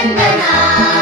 And Bandana